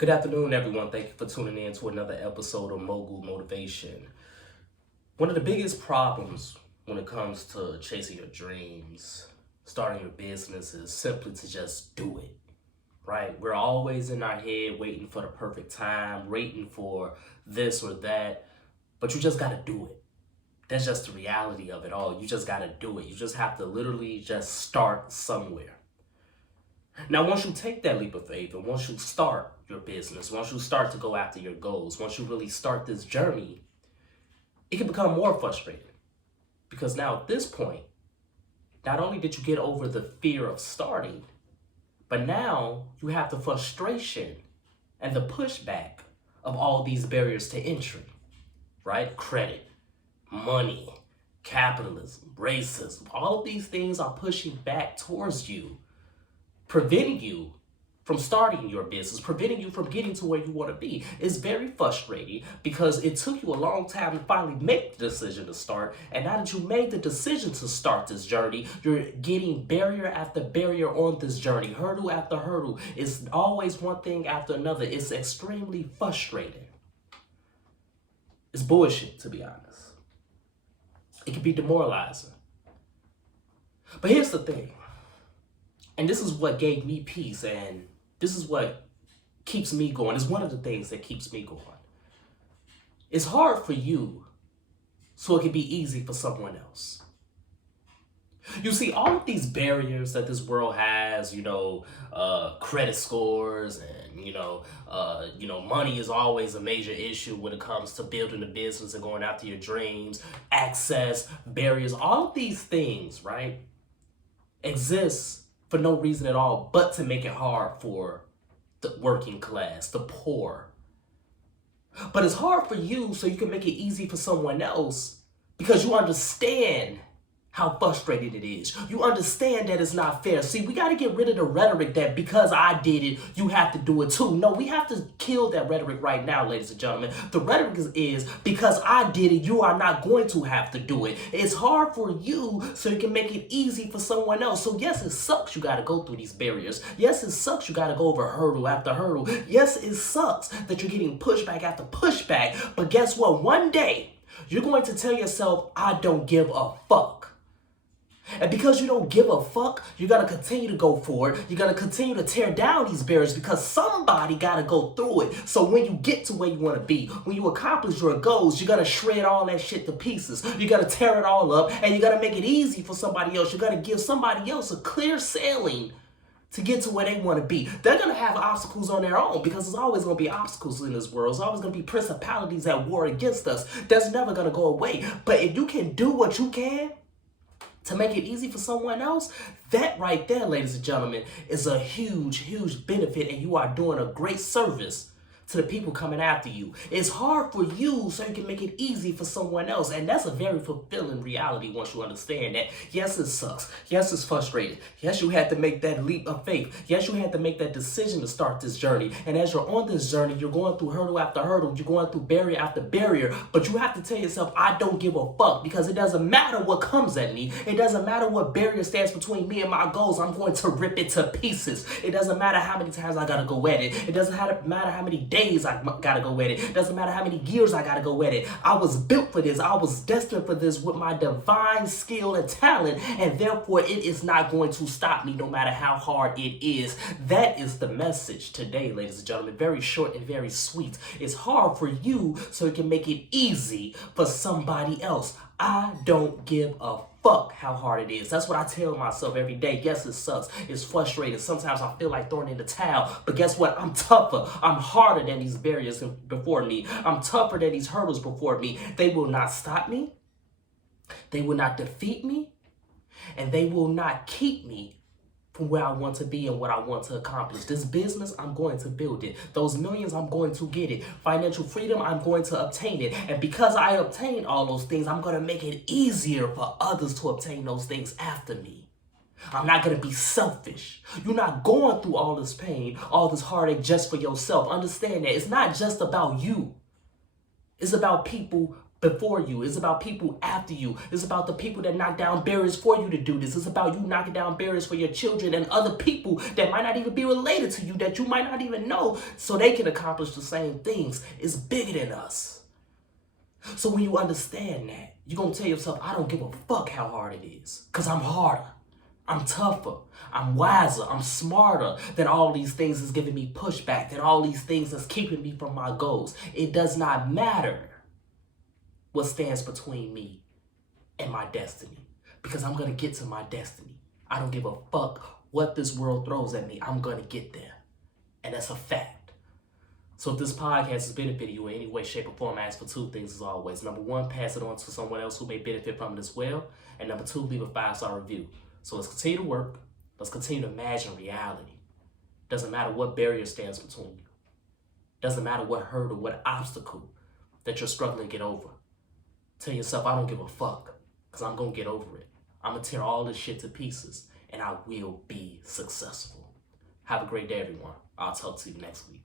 Good afternoon, everyone. Thank you for tuning in to another episode of Mogul Motivation. One of the biggest problems when it comes to chasing your dreams, starting your business, is simply to just do it, right? We're always in our head waiting for the perfect time, waiting for this or that, but you just got to do it. That's just the reality of it all. You just got to do it. You just have to literally just start somewhere. Now, once you take that leap of faith and once you start your business, once you start to go after your goals, once you really start this journey, it can become more frustrating. Because now at this point, not only did you get over the fear of starting, but now you have the frustration and the pushback of all these barriers to entry, right? Credit, money, capitalism, racism, all of these things are pushing back towards you, preventing you from starting your business, preventing you from getting to where you want to be. It's very frustrating because it took you a long time to finally make the decision to start. And now that you made the decision to start this journey, you're getting barrier after barrier on this journey, hurdle after hurdle. It's always one thing after another. It's extremely frustrating. It's bullshit, to be honest. It can be demoralizing. But here's the thing. And this is what gave me peace, and this is what keeps me going. It's one of the things that keeps me going. It's hard for you, so it can be easy for someone else. You see, all of these barriers that this world has, credit scores, and money is always a major issue when it comes to building a business and going after your dreams. Access, barriers, all of these things, right, exist for no reason at all but to make it hard for the working class, the poor. But it's hard for you so you can make it easy for someone else because you understand how frustrated it is. You understand that it's not fair. See, we got to get rid of the rhetoric that because I did it, you have to do it too. No, we have to kill that rhetoric right now, ladies and gentlemen. The rhetoric is because I did it, you are not going to have to do it. It's hard for you so you can make it easy for someone else. So yes, it sucks you got to go through these barriers. Yes, it sucks you got to go over hurdle after hurdle. Yes, it sucks that you're getting pushback after pushback. But guess what? One day, you're going to tell yourself, I don't give a fuck. And because you don't give a fuck, you're going to continue to go forward. You're going to continue to tear down these barriers because somebody got to go through it. So when you get to where you want to be, when you accomplish your goals, you're going to shred all that shit to pieces. You're going to tear it all up and you're going to make it easy for somebody else. You're going to give somebody else a clear sailing to get to where they want to be. They're going to have obstacles on their own because there's always going to be obstacles in this world. There's always going to be principalities at war against us. That's never going to go away. But if you can do what you can to make it easy for someone else, that right there, ladies and gentlemen, is a huge, huge benefit, and you are doing a great service to the people coming after you. It's hard for you so you can make it easy for someone else, and that's a very fulfilling reality once you understand that. Yes, it sucks. Yes, it's frustrating. Yes, you had to make that leap of faith. Yes, you had to make that decision to start this journey, and as you're on this journey, you're going through hurdle after hurdle, you're going through barrier after barrier, but you have to tell yourself, I don't give a fuck, because it doesn't matter what comes at me. It doesn't matter what barrier stands between me and my goals. I'm going to rip it to pieces. It doesn't matter how many times I gotta go at it. It doesn't matter how many days I gotta go at it. Doesn't matter how many years I gotta go at it. I was built for this. I was destined for this with my divine skill and talent, and therefore it is not going to stop me no matter how hard it is. That is the message today, ladies and gentlemen. Very short and very sweet. It's hard for you so it can make it easy for somebody else. I don't give a fuck how hard it is. That's what I tell myself every day. Yes, it sucks. It's frustrating. Sometimes I feel like throwing in the towel. But guess what? I'm tougher. I'm harder than these barriers before me. I'm tougher than these hurdles before me. They will not stop me. They will not defeat me. And they will not keep me from where I want to be and what I want to accomplish. This business, I'm going to build it. Those millions, I'm going to get it. Financial freedom, I'm going to obtain it. And because I obtained all those things, I'm going to make it easier for others to obtain those things after me. I'm not going to be selfish. You're not going through all this pain, all this heartache just for yourself. Understand that it's not just about you. It's about people before you. It's about people after you. It's about the people that knock down barriers for you to do this. It's about you knocking down barriers for your children and other people that might not even be related to you, that you might not even know, so they can accomplish the same things. It's bigger than us. So when you understand that, you're going to tell yourself, I don't give a fuck how hard it is, because I'm harder. I'm tougher, I'm wiser, I'm smarter than all these things that's giving me pushback, than all these things that's keeping me from my goals. It does not matter what stands between me and my destiny, because I'm going to get to my destiny. I don't give a fuck what this world throws at me. I'm going to get there. And that's a fact. So if this podcast has benefited you in any way, shape, or form, I ask for two things as always. Number one, pass it on to someone else who may benefit from it as well. And number two, leave a 5-star review. So let's continue to work. Let's continue to imagine reality. Doesn't matter what barrier stands between you. Doesn't matter what hurdle, what obstacle that you're struggling to get over. Tell yourself, I don't give a fuck, because I'm going to get over it. I'm going to tear all this shit to pieces, and I will be successful. Have a great day, everyone. I'll talk to you next week.